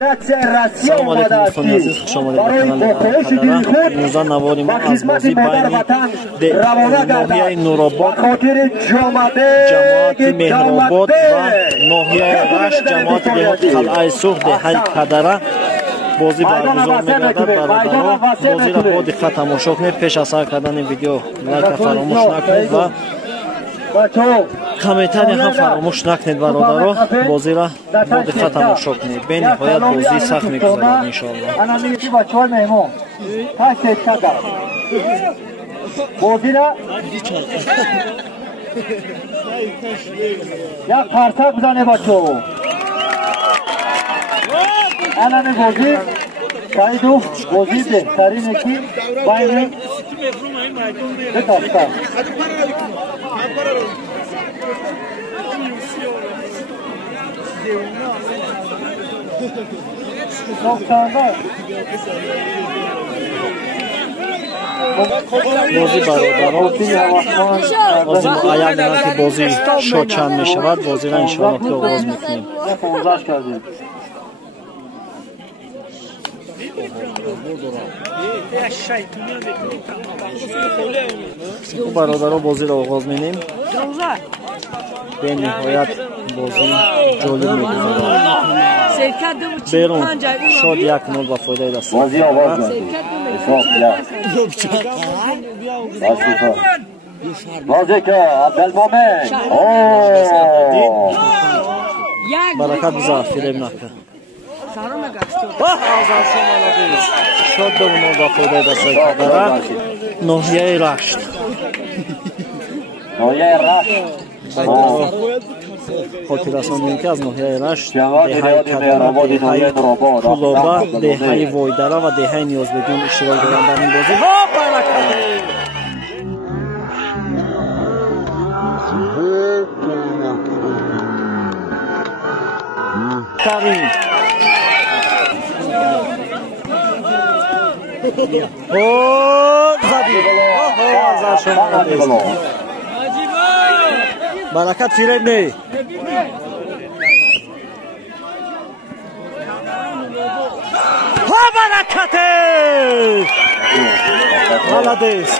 سلام علیکم دوستان عزیز، خوش آمدید به کانال قدرا. امروز نواری ما از بازی بین ناحیه نورآباد جماعت مهرآباد و ناحیه رشت جماعت دهات قلعه سوخ دهه قدرا بازی برگزار می‌گردد. برادران بازی را با دقت تماشا کنید. پیش از سر کردن ویدیو لایک فراموش نکنید و کامنتاری هم فراموش نکنید. برادران بازی را با دقت تماشا کنید. به نهایت بازی سخت می‌گذرد ان شاء الله. انا میگم بچه‌ها مهمون پاک کرد بازی را یک پرسه بزنه بچه‌ها. الان بازی کایدو بازی بهترینه که باید بتاست. بازی برادران بازی معین است که بازی شد چند می شود. بازی را انشاءالله که آغاز میکنیم. برادران بازی را آغاز میکنیم. به نهایت بازی جالب میگذرد. بیرون شد 1-0 با فایده دست. بازی آغاز بازی که عبدالمومن برکت بزار فیلم نکن. شد 2-0 با فایده دست قدرا ناحیه رشت. خاطر رساندیم که از ناحیه رشت دهه کدرا، دهه کلابا، دهه وایدرا و دهه نیازبگان اشتراک دارند در این بازی. کریم زدی برکت فیرب نی برکت ملدیس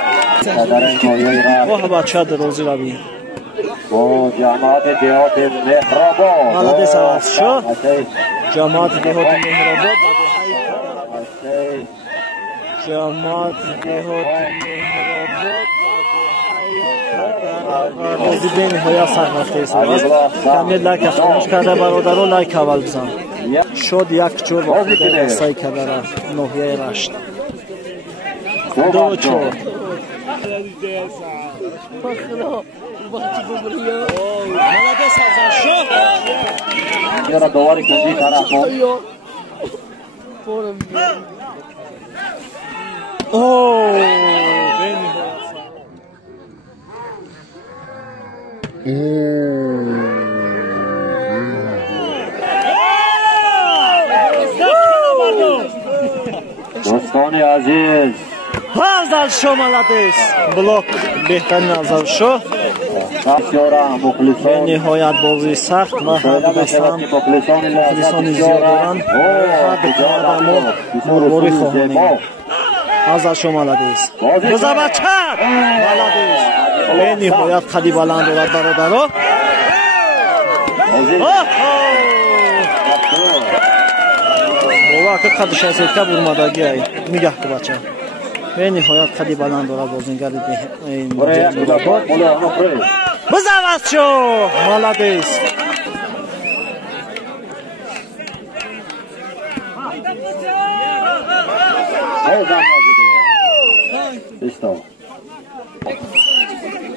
بچه دروزی را بین جماعت دهات مهرآباد ملدیس عوض شو. جماعت دهات مهرآباد جماعت دهات مهرآباد بازی بین های سر رفته است. کمی لایک فراموش کرده برادران لایک اول بزن. شد 1-4 با دستای کدرا ناحیه رشت 2-4. یارا دواری کنی طرف دوستان عزیز افضل شو ملدیس بلوک بهترین افضل شو. به نهایت بازی سخت و هر دست هم مخلصان زیاد دارند. هر دکان آدم مرباری خواهانیم. افضل شو ملدیس بزا بچه ملدیس. به نهایت قدی بلند دارد برادران. بابا که قد شایسته که برمادگی ای میگه که بچه به نهایت قدی بلند دارد بازیگر نورآباد. بزاوست شو ملدیس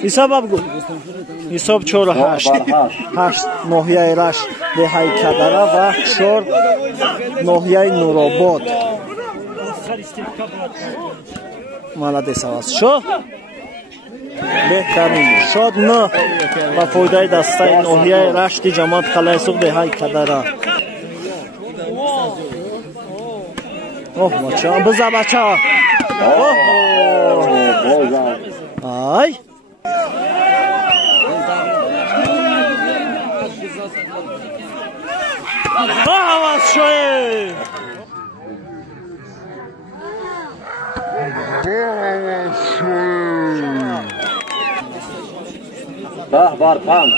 حساب ابگو حساب 4-8 ناحیه رشت دهه کدرا و 4 ناحیه نورآباد. ملدیس عوض شو. بهترین شد 9 و فایده دسته ناحیه رشت جماعت قلعه سوخ دهه کدرا. بچه بزا بچه آی عوض شد. ده بار 5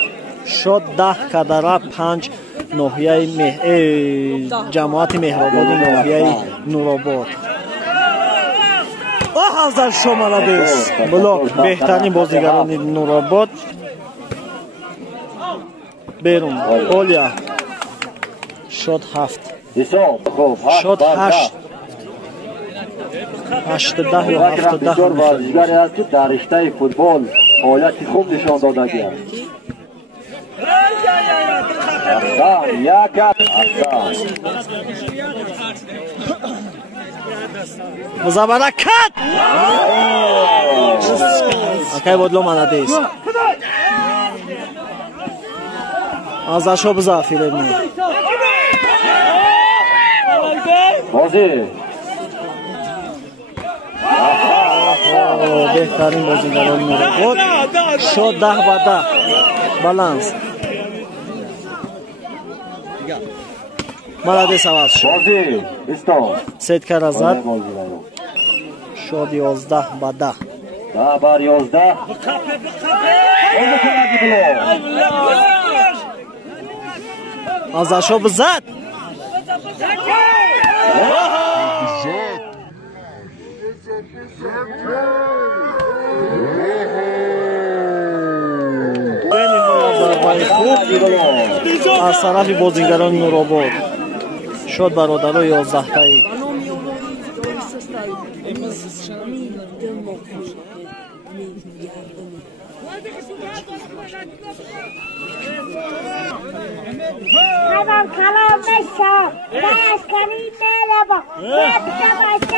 شد 10 کدره 5 ناحیه جماعت مهرآبادی ناحیه نورآباد. افضل شما لدیس بلاک بهترین بازیگران نورآباد بیرون. اولیا شد 7 شد 8 18 یا 17 بسیار بازیگری است که در رشته فوتبال حالتی خوب نشان دادگی است. احسان یک احسان مزبرکت окей бодло молодец ازشو بزا فیلمی بازی بهترین بازیگران نورآباد شد 10 به 10 بالانس молодец عوض شد. بازی استان سید کار زد شد 11 به 10 10 بر 11 ازشو بزد از طرف بازیگران نورآباد شد برادرها 11 تایی.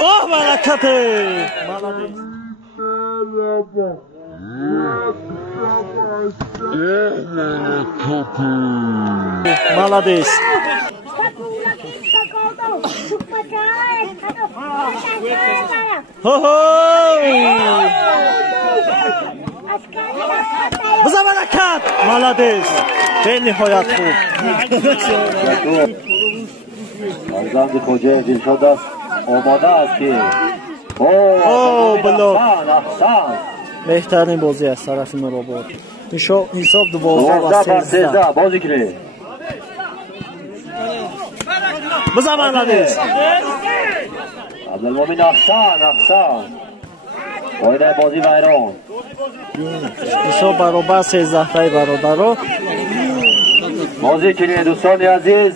اوه برکته молодец بزا برکت молодец به نهایت خوب. فرزند خوجه دلشاد است آماده است که بلاک احسان بهترین بازی از طرف نورآباد. حساب 12 و 13 بازی کنه بزا молодец عبدالمومن احسان پایده بازی ویران حساب برابر 13 تای برادرها بازی کنه دوستان عزیز.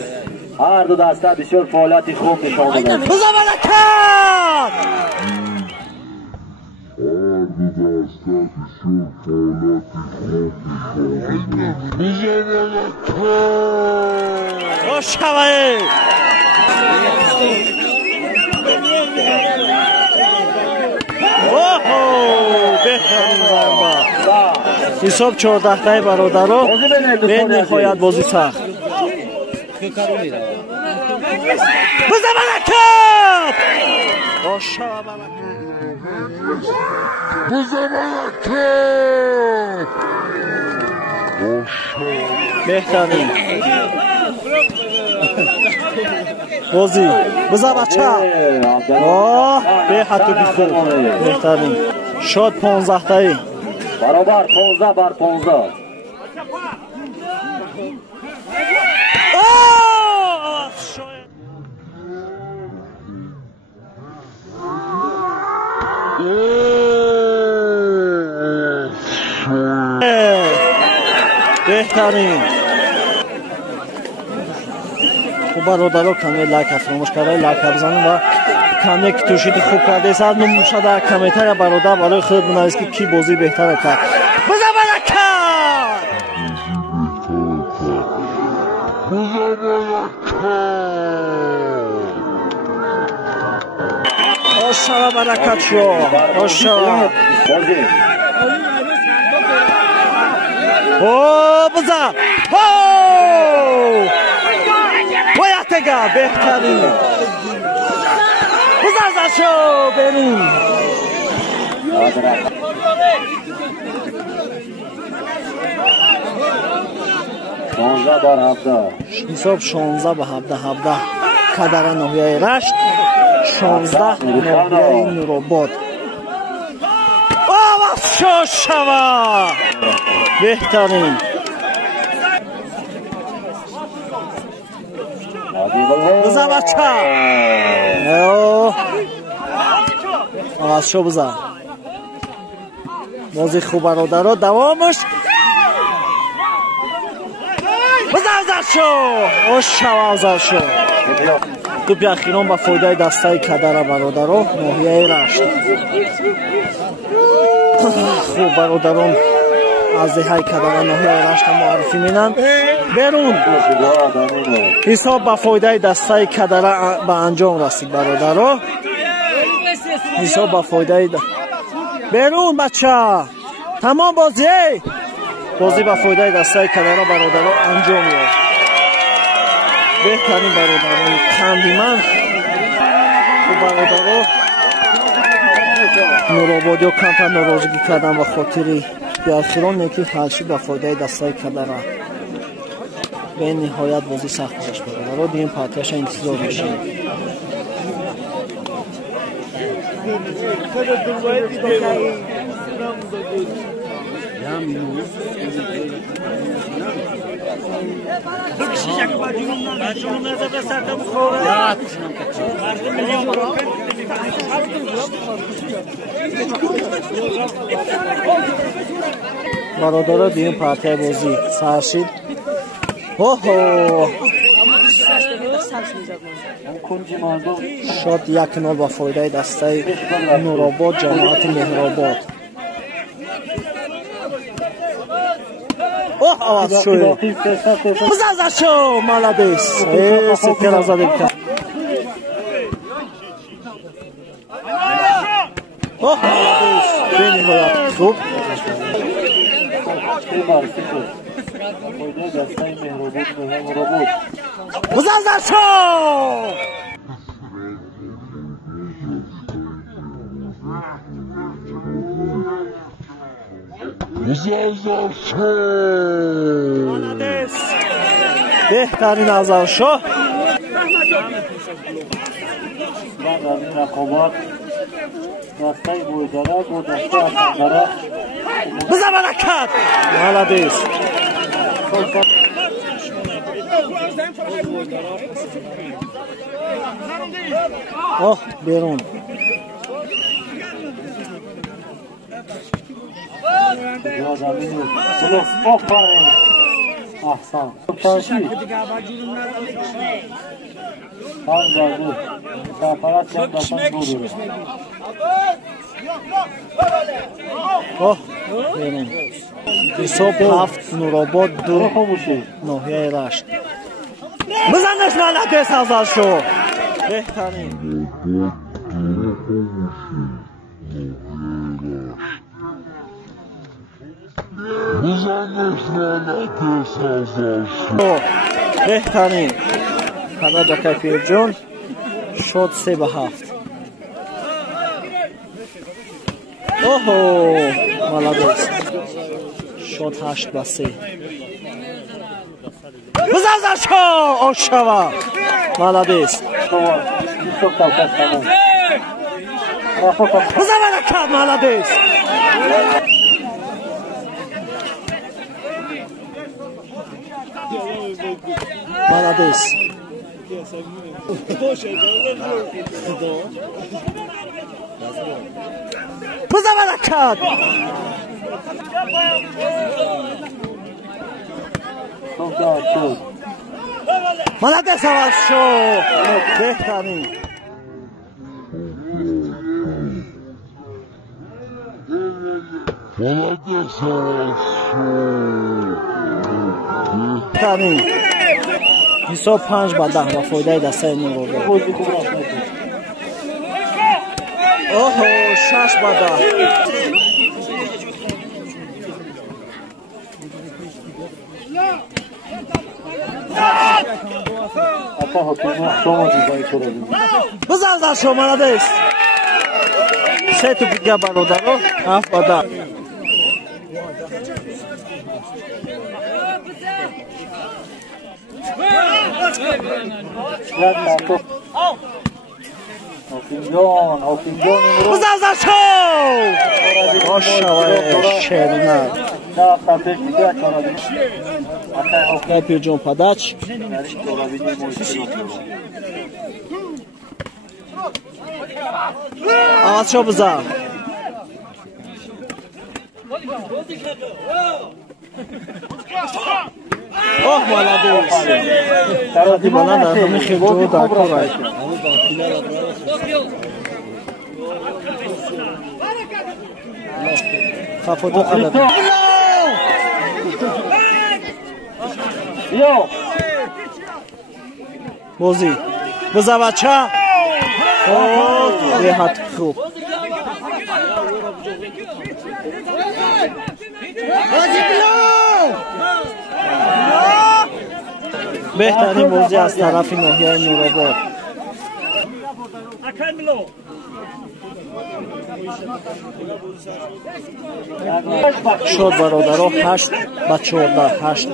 هر دو دسته بسیار فعالیت خوب نشان دادن. بزا برکت شوه بهترین ضربه حساب 14 تای برادرها به نهایت بازی سخت. بزا برکت بهترین بازی بزا بچه به حتی بیخور بهترین شد 15 تایی برابر 15 بر 15 بهترین خوب برادرها کمی لایک فراموش کرده لایک بزنید و کمی که توشید خوب کرده است نموشه در کمیتر برادر برای خود بنویسید که کی بازی بهتره کرد. بزا برکت آشا برکت شو آشا بزا باید تگه بهترین بزا شو بریم 16 بر 17 حساب 16 به 17 17 کدر ناحیه رشت 16 ناحیه نورآباد آواز شوا بهترین بزن بچه آواز شو بزن بازی خوب برادر دوامش بزن شو او شو شو توپ اخیران با فایده دسته کدر برادران ناحیه رشت خوب برادران از دهه کدر ناحیه رشت معرفی مینن برون حساب با فایده دسته کدر به انجام رسید برادران حساب با فایده برون بچه تمام بازی با فایده دسته کدر برادران انجام یافت بهترین برادران کندیمند و برادران نورآبادی و کمتر ناراضگی کردن و خاطری بیاخیران یکی حلشی به فایده دسته کدر به این نهایت بازی سخت گذشت برادران دیگه این پارتیش انتظار میشیم برادران دیگه پارتی بازی سرشید شد 1-0 با فایده دسته نورآباد جماعت مهرآباد آواز شوی بزن شو مالادیس سکر از آده بکن مالادیس بینی باید خوب بزن شو بهترین نظر شو بزن برکت مالادیس بیرون احسان بیرون حساب 7 نورآباد 2 ناحیه رشت بزنش مالادیس ازار شو بهترین بهترین خدا جکای پیر جون شد 3-7 مالادیس شد 8-3 بزن شو آشوا مالادیس بزن برکت مالادیس مالادیس بزن برکت مالادیس آواز شو بهترین مالادیس آواز شو بهترین حساب 5-10 با فایده دسته نورآباد 6-10 بزن شو مالادیس 3 توپ دیگه برادران 7-10 بزرزر شو ماشاءالله شیرینه کپی جون پداچ آواز شو بزر اوه молодец خیلی بلند همین خیلی جو در کار خفاتو خلط بازی بزا بچه اوه ریحت خوب بهترین بازی از طرف ناحیه نورآباد شد برادرها 8 و 14 8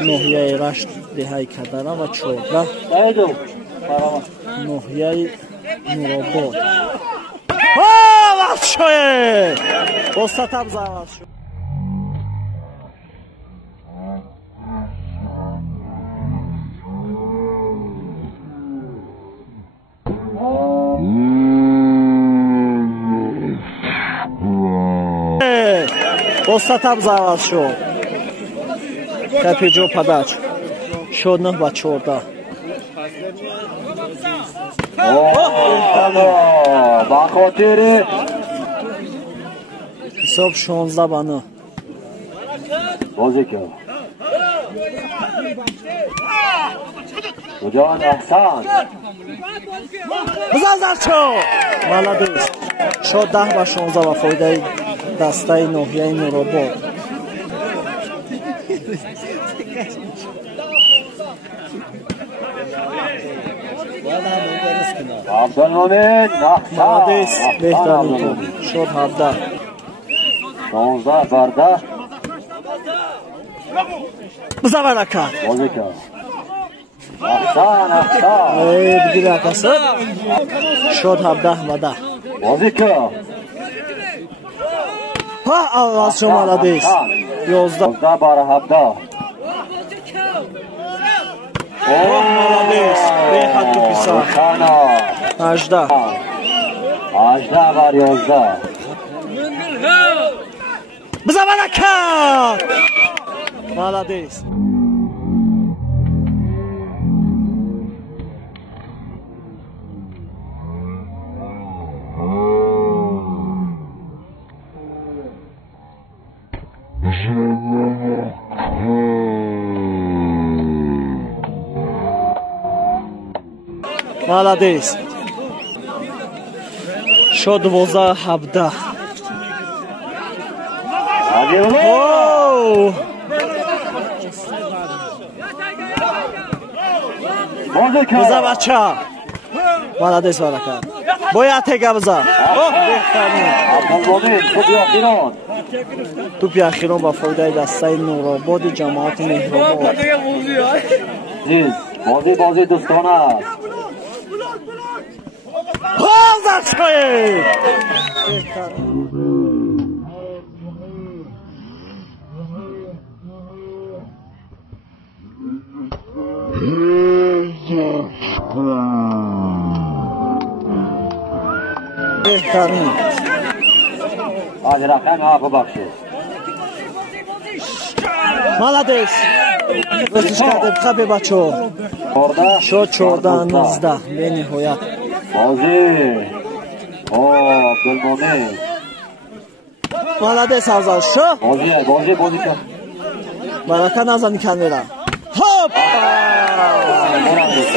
ناحیه رشت دهه کدره و 14 ناحیه نورآباد وقت شوه بستتم زود شد بستتم زود شد کپی جو پداچ شد 9 و 14 با خاطر حساب 16 و 9 بازی کرد جان احسان بزرزر شو молодец شد 10 و 16 و فایده دسته ناحیه نورآباد عبدالمومن молодец بهترین شد 17 16 برده بزر برکت بازی کرد احسان بگیره اکسر شد 17 و 10 بازی کرد آواز شما молодец 11 بار 17 молодец بهت تو پیسا 18 بار 11 بزر برکت молодец молодец شد 12 17 بزر بچه молодец برکت باید تگه بزر توپی اخیران با فایده دسته نورآباد جماعت مهرآباد بازی دوستانه است بازد شوید بهترین از رقم ها ببخشید молодец بسیش کرده بخواه بچه شد 14 19 به نهایت بازی عبدالمومن молодец افضل شو بازی کرد برکت نزنی کامرا هاپ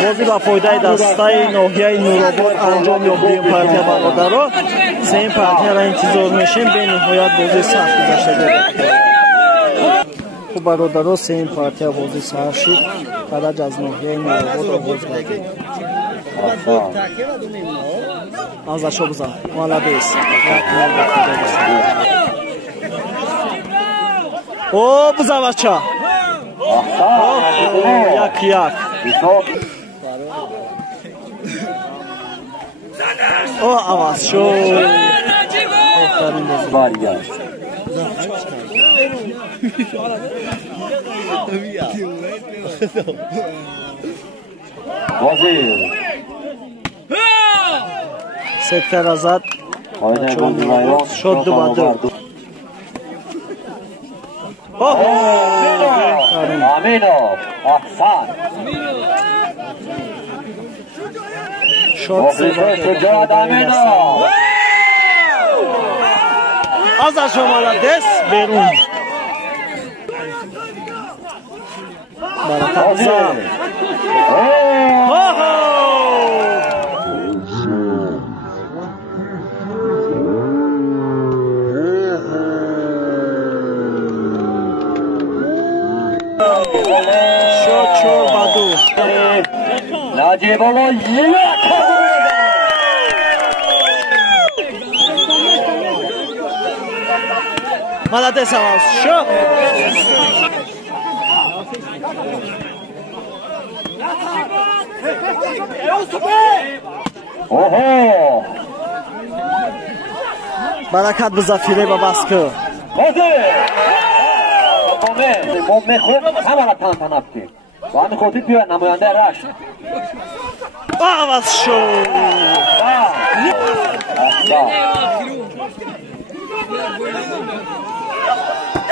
بازی با فایده دسته ناحیه نورآباد انجام یافتیم پارتیا برادرها سه پارتیا را انتظار میشیم به نهایت بازی سخت گذشته خب برادرها سه پارتیا بازی سخت شد فقط از ناحیه نورآباد را باز گردید ازش رو بزن молодец او بزن بچه یک او عوض شد برگشت بازی سکتر زد شد دو با دو امینو احسن شد شجاعت امینو ازش اومد دست بیرون برکت زد شد چور بدو نجیب الله молодец аваз шо اوه برکت به زفیره و بسکو بومه خوب همه تن تنفتی و همین خودی بیاید نماینده رشت عوض شد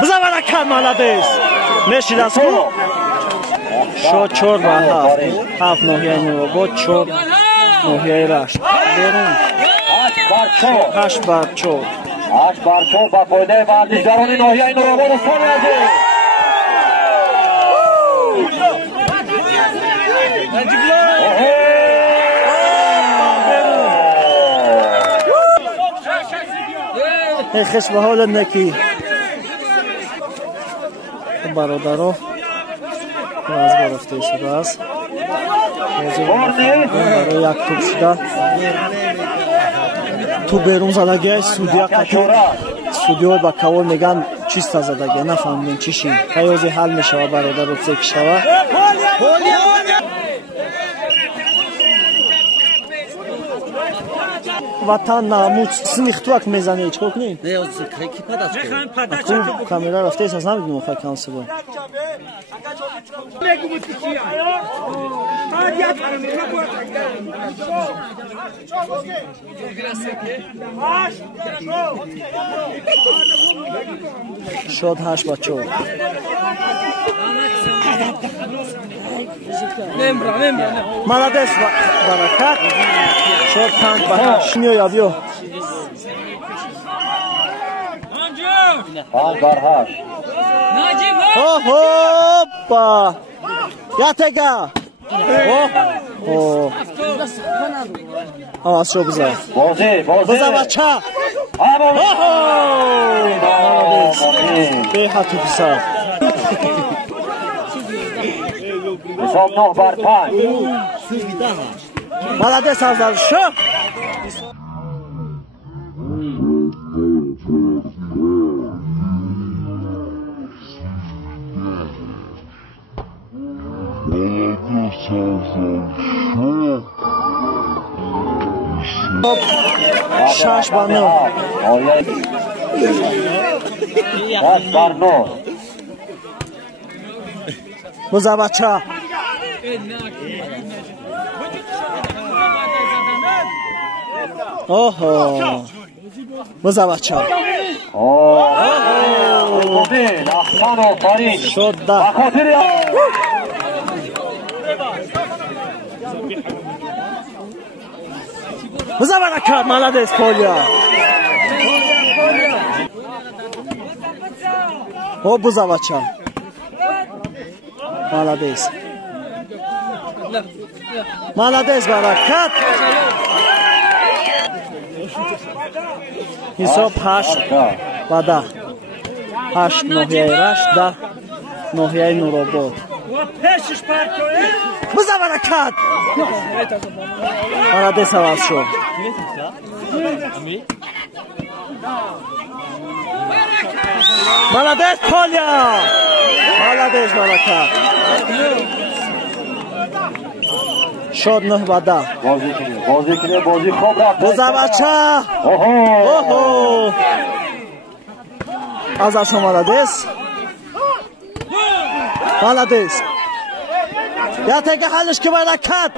بزا برکت молодец مشید از کو شد چور با هفت نوحیه نو بود چور نوحیه رشت بیرون هشت بر چور با فایده ورزشگران ناحیه نوآباد استان یزد خش به حال نکی برادرو از برفته شده است برای یک توب شده تو بیرون زدگی سودیا قطعی سودیا با کول میگن چیست زدگی نفهمیدین چیشین خیازی حل میشه برادر رو چک شده وطن ناموس سمیختوک میزنه هیچ کوک نیم نه از کی پداش اکو کامیرا رفته است نمیدونم فکر سبا شد هشت بچه молодец برکت شد پنج به هشت میو یا بیو هوپا یا تگا آواز شو بزا بزا بچه به حتی بسا حساب 9 بر 5 молодец افضل شو شش بر 9 10 بر 9 بزا بچه اوه بزا بچه شد ده بزا برکت молодец پولیا او بزا بچه молодец молодец برکت حساب 8 و 10 8 نوحیه رشت 10 نوحیه نورآباد بزا برکت молодец عوض شد молодец پولیا молодец, барака. شد 9 و 10 بازی کنه بازی خوب رفت بزاوچه اوه ازش молодец молодец یا تک حلش که برکت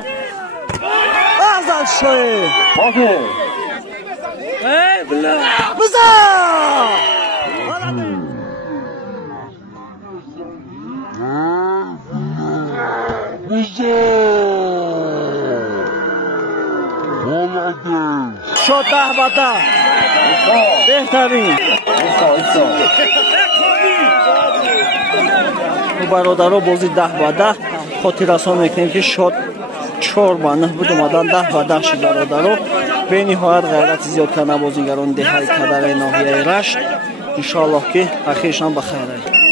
ازش شد بازی بزا شد 10 و 10 بهترین برادرها بازی 10 و 10 خاطر رسان میکنیم که شد 4 و 9 بود اومدن 10 و 10 شد برادرها به نهایت غیرت زیاد کنه بازیگران دهی کدر ناحیه رشت انشاءالله که اخیرشان بخیره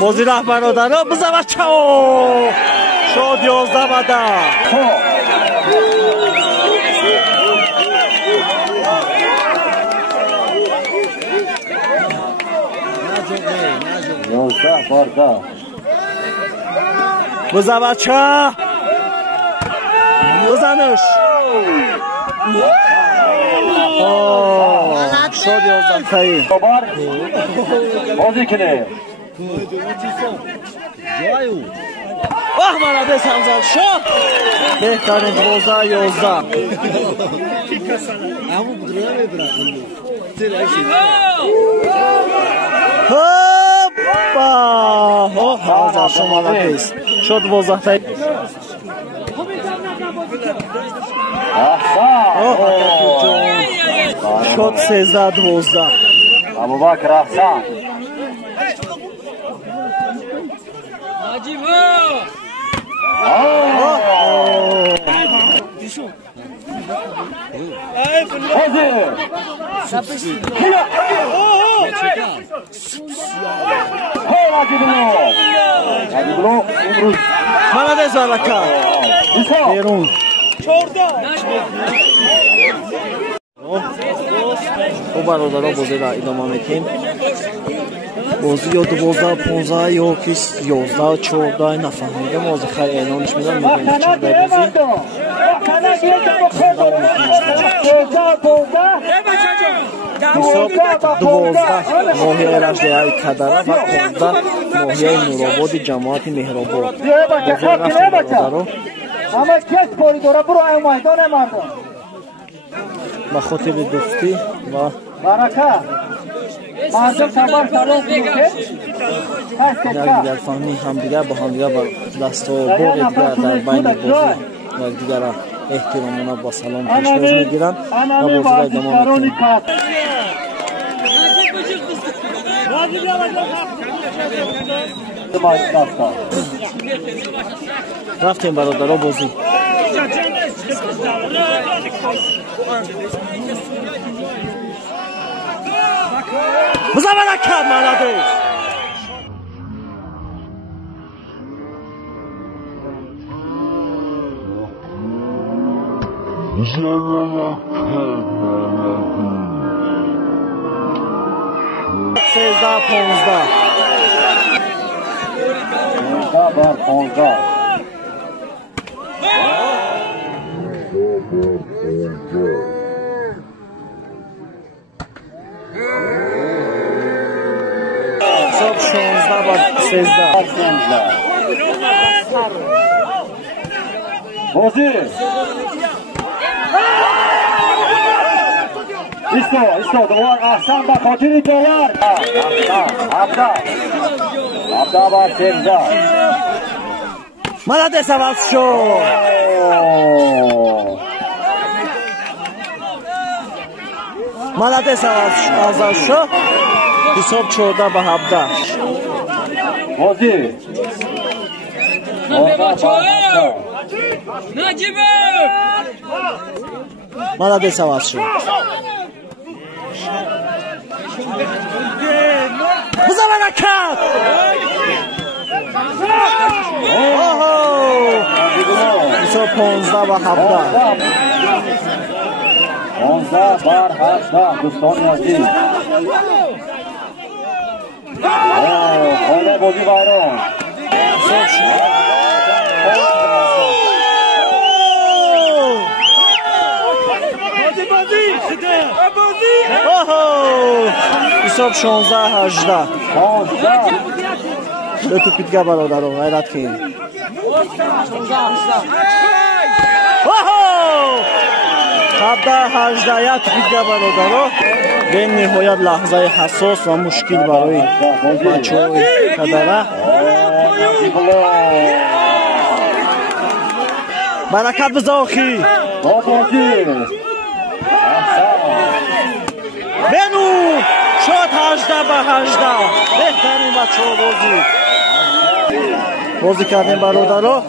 بازی ره برادرها بزن بچه شد 11 و 10 بزن بچه بزنش شد 11 تایی بازی کنه молодец همزاد شد بهترین 12 11 هوپا شما молодец شد 12 تایی شد 13 12 ابوبکر احسن молодец барака بیرون او برادرها بازی را ادامه میکنیم بازی یا 12 15 یا 11 14 نفهمیدم بازی خیلی اعلانش میدم میگم چه بازی حساب 12 ناحیه رشته کدره و 15 ناحیه نورآباد جماعت مهرآباد بازی رفت برادرها همه کس پاری داره برو ای میدان مردم به خاطر دوستی و برکه مردم سبر سلام میشه در دیگر فهمی همدیگر با همدیگر با دست و بار دیگر در بین بازی و دیگر احترامانا با سلام پیشواز میگیرن و بازی را ادامه میکنن رفتیم برادرها بازی مزمنه کرد молодец سیزده 15 صبح 16 با 13 بازی ایستو دوبار احسن به خاطر دیگر عبده با 13 молодец عوض شد молодец عوض شد حساب 14 به 17 بازی молодец عوض شد بزا برکت حساب 15-17 دوستان عزیز. حال بازی ویران. حساب 16-18 دو تو پیدگاه برادر رو غیرت کنیم. خبده 18 یک پیدگاه برادر رو به نهایت لحظه حساس و مشکل برای بچه های کدره. برکت بزاخی بنو شد 18-18 بهترین بچه ها بازی کردیم برادر رو.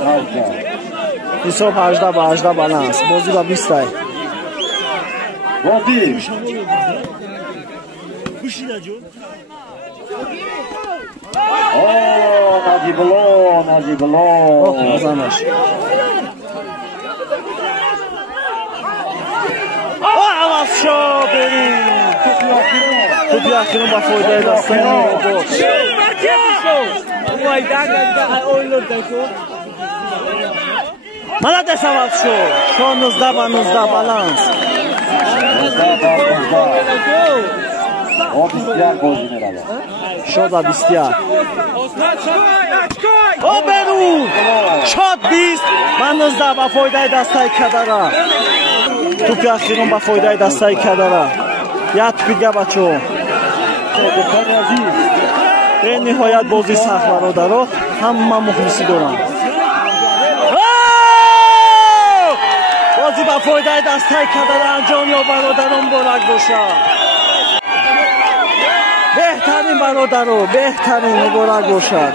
حساب 18-18 بالانس بازی با 20 بازی نجیب الله بزنش عوض شو بریم توپی اخیرون با فایده دستان بود ملد عوض شو 19-19 بالانس شد 21 او برو شد 20 من 19 با فایده دستای کدره توپی اخیرون با فایده دستای کدره یک پیدگاه بچه به نهایت بازی سخت برادر رو همه مخلصی دارم. بازی با فایده دستای کدره انجام یا برادران بارک باشه. بهترین برادر رو بهترین مبارک باشد.